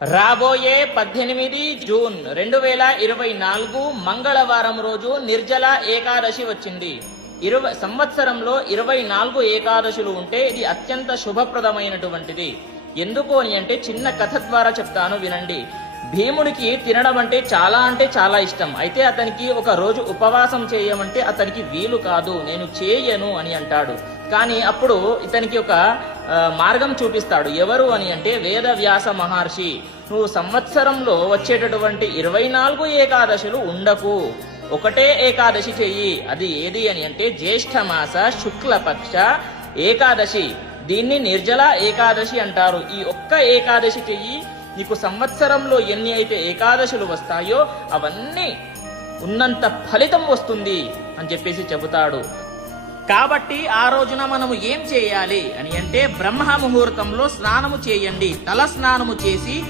రాబోయే 18 జూన్ 2024 మంగళవారం రోజు నిర్జల ఏకాదశి వచ్చింది. సంవత్సరంలో 24 ఏకాదశులు ఉంటే ఇది అత్యంత శుభప్రదమైనటువంటిది. ఎందుకు అని అంటే చిన్న కథ ద్వారా చెప్తాను, వినండి. భీముడికి తినడం అంటే చాలా ఇష్టం. అయితే అతనికి ఒక రోజు ఉపవాసం చేయమంటే అతనికి వీలు కాదు, నేను చేయను అని అంటాడు. కానీ అప్పుడు ఇతనికి ఒక మార్గం చూపిస్తాడు. ఎవరు అని అంటే వేదవ్యాస మహర్షి. నువ్వు సంవత్సరంలో వచ్చేటటువంటి 24 ఏకాదశులు ఉండకు, ఒకటే ఏకాదశి చెయ్యి. అది ఏది అని అంటే జ్యేష్ఠమాస శుక్లపక్ష ఏకాదశి. దీన్ని నిర్జల ఏకాదశి అంటారు. ఈ ఒక్క ఏకాదశి చెయ్యి, నీకు సంవత్సరంలో ఎన్ని అయితే ఏకాదశులు వస్తాయో అవన్నీ ఉన్నంత ఫలితం వస్తుంది అని చెప్పేసి చెబుతాడు. కాబట్టి ఆ రోజున మనము ఏం చేయాలి అని అంటే బ్రహ్మ ముహూర్తంలో స్నానము చేయండి. తల స్నానము చేసి